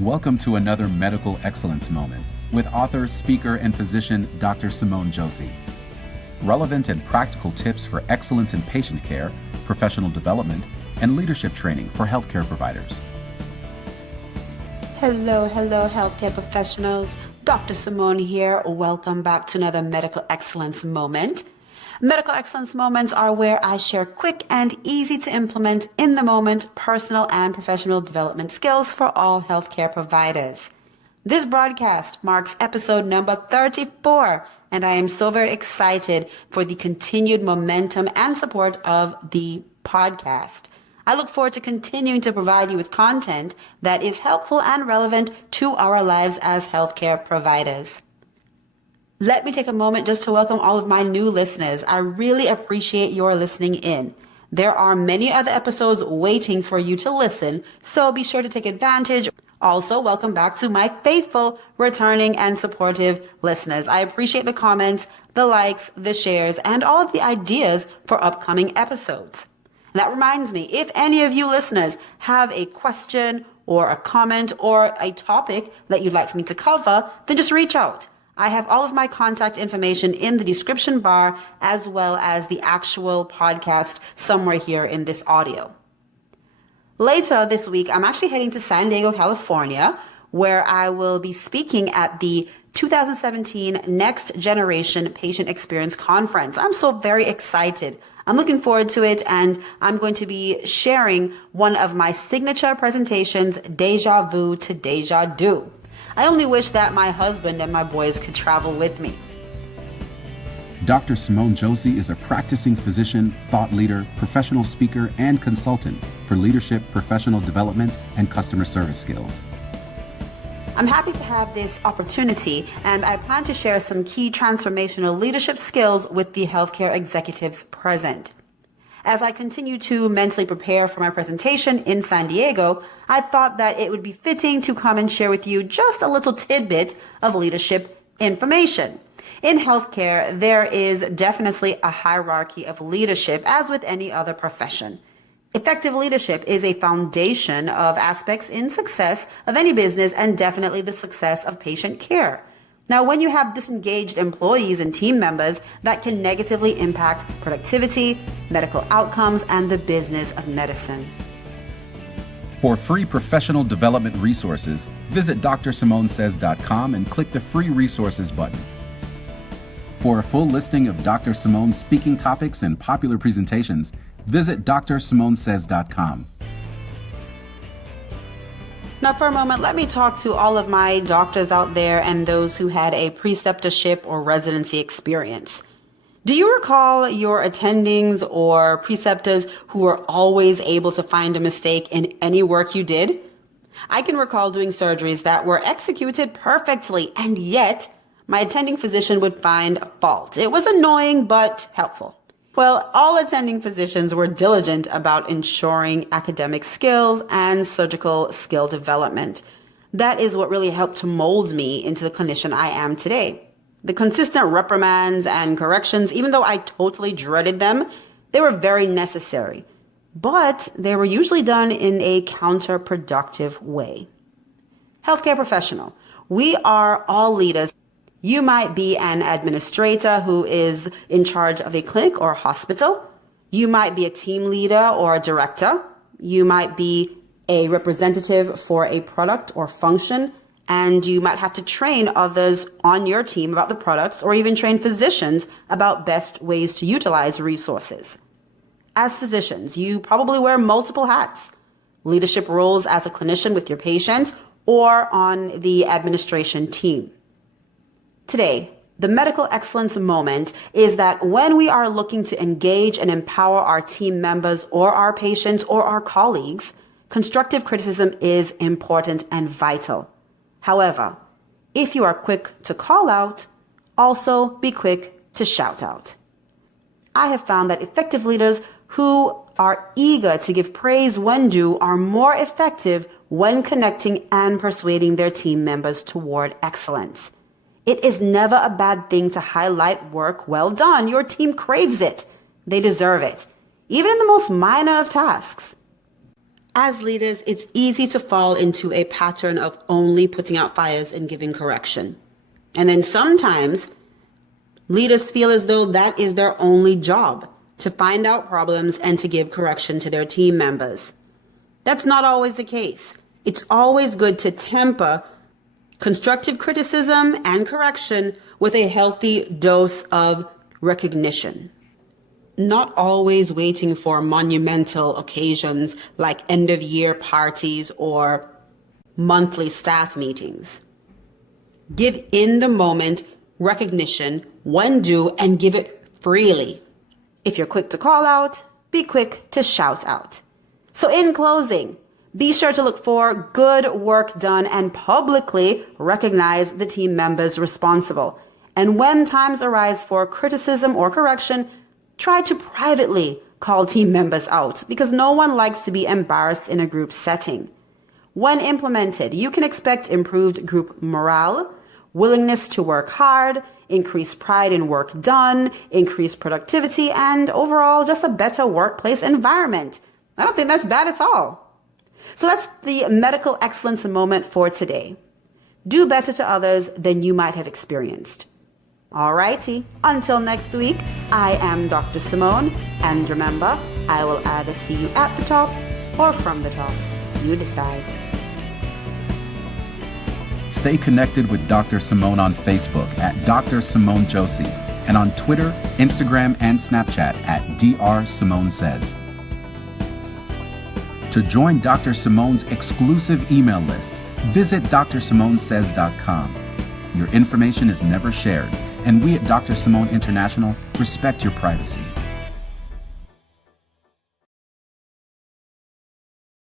Welcome to another Medical Excellence Moment with author, speaker, and physician Dr. Simone Josie. Relevant and practical tips for excellence in patient care, professional development, and leadership training for healthcare providers. Hello, healthcare professionals. Dr. Simone here. Welcome back to another Medical Excellence Moment. Medical Excellence Moments are where I share quick and easy to implement in the moment personal and professional development skills for all healthcare providers. This broadcast marks episode number 34, and I am so very excited for the continued momentum and support of the podcast. I look forward to continuing to provide you with content that is helpful and relevant to our lives as healthcare providers. Let me take a moment just to welcome all of my new listeners. I really appreciate your listening in. There are many other episodes waiting for you to listen, so be sure to take advantage. Also, welcome back to my faithful, returning, and supportive listeners. I appreciate the comments, the likes, the shares, and all of the ideas for upcoming episodes. That reminds me, if any of you listeners have a question or a comment or a topic that you'd like me to cover, then just reach out. I have all of my contact information in the description bar as well as the actual podcast somewhere here in this audio. Later this week, I'm actually heading to San Diego, California, where I will be speaking at the 2017 Next Generation Patient Experience Conference. I'm so very excited. I'm looking forward to it, and I'm going to be sharing one of my signature presentations, Deja Vu to Deja Do. I only wish that my husband and my boys could travel with me. Dr. Simone Josie is a practicing physician, thought leader, professional speaker, and consultant for leadership, professional development, and customer service skills. I'm happy to have this opportunity, and I plan to share some key transformational leadership skills with the healthcare executives present. As I continue to mentally prepare for my presentation in San Diego, I thought that it would be fitting to come and share with you just a little tidbit of leadership information. In healthcare, there is definitely a hierarchy of leadership, as with any other profession. Effective leadership is a foundation of aspects in success of any business and definitely the success of patient care. Now, when you have disengaged employees and team members, that can negatively impact productivity, medical outcomes, and the business of medicine. For free professional development resources, visit drSimoneSays.com and click the free resources button. For a full listing of Dr. Simone's speaking topics and popular presentations, visit drSimoneSays.com. Now, for a moment, let me talk to all of my doctors out there and those who had a preceptorship or residency experience. Do you recall your attendings or preceptors who were always able to find a mistake in any work you did? I can recall doing surgeries that were executed perfectly, and yet my attending physician would find a fault. It was annoying, but helpful. Well, all attending physicians were diligent about ensuring academic skills and surgical skill development. That is what really helped to mold me into the clinician I am today. The consistent reprimands and corrections, even though I totally dreaded them, they were very necessary. But they were usually done in a counterproductive way. Healthcare professional, we are all leaders. You might be an administrator who is in charge of a clinic or a hospital. You might be a team leader or a director. You might be a representative for a product or function, and you might have to train others on your team about the products or even train physicians about best ways to utilize resources. As physicians, you probably wear multiple hats: leadership roles as a clinician with your patients or on the administration team. Today, the medical excellence moment is that when we are looking to engage and empower our team members or our patients or our colleagues, constructive criticism is important and vital. However, if you are quick to call out, also be quick to shout out. I have found that effective leaders who are eager to give praise when due are more effective when connecting and persuading their team members toward excellence. It is never a bad thing to highlight work well done. Your team craves it. They deserve it, even in the most minor of tasks. As leaders, it's easy to fall into a pattern of only putting out fires and giving correction. And then sometimes leaders feel as though that is their only job, to find out problems and to give correction to their team members. That's not always the case. It's always good to temper constructive criticism and correction with a healthy dose of recognition. Not always waiting for monumental occasions like end-of-year parties or monthly staff meetings. Give in-the-moment recognition when due and give it freely. If you're quick to call out, be quick to shout out. So in closing, be sure to look for good work done and publicly recognize the team members responsible. And when times arise for criticism or correction, try to privately call team members out because no one likes to be embarrassed in a group setting. When implemented, you can expect improved group morale, willingness to work hard, increased pride in work done, increased productivity, and overall just a better workplace environment. I don't think that's bad at all. So that's the medical excellence moment for today. Do better to others than you might have experienced. Alrighty, until next week, I am Dr. Simone, and remember, I will either see you at the top or from the top. You decide. Stay connected with Dr. Simone on Facebook at Dr. Simone Josie and on Twitter, Instagram, and Snapchat at Dr. Simone Says. To join Dr. Simone's exclusive email list, visit drSimoneSays.com. Your information is never shared, and we at Dr. Simone International respect your privacy.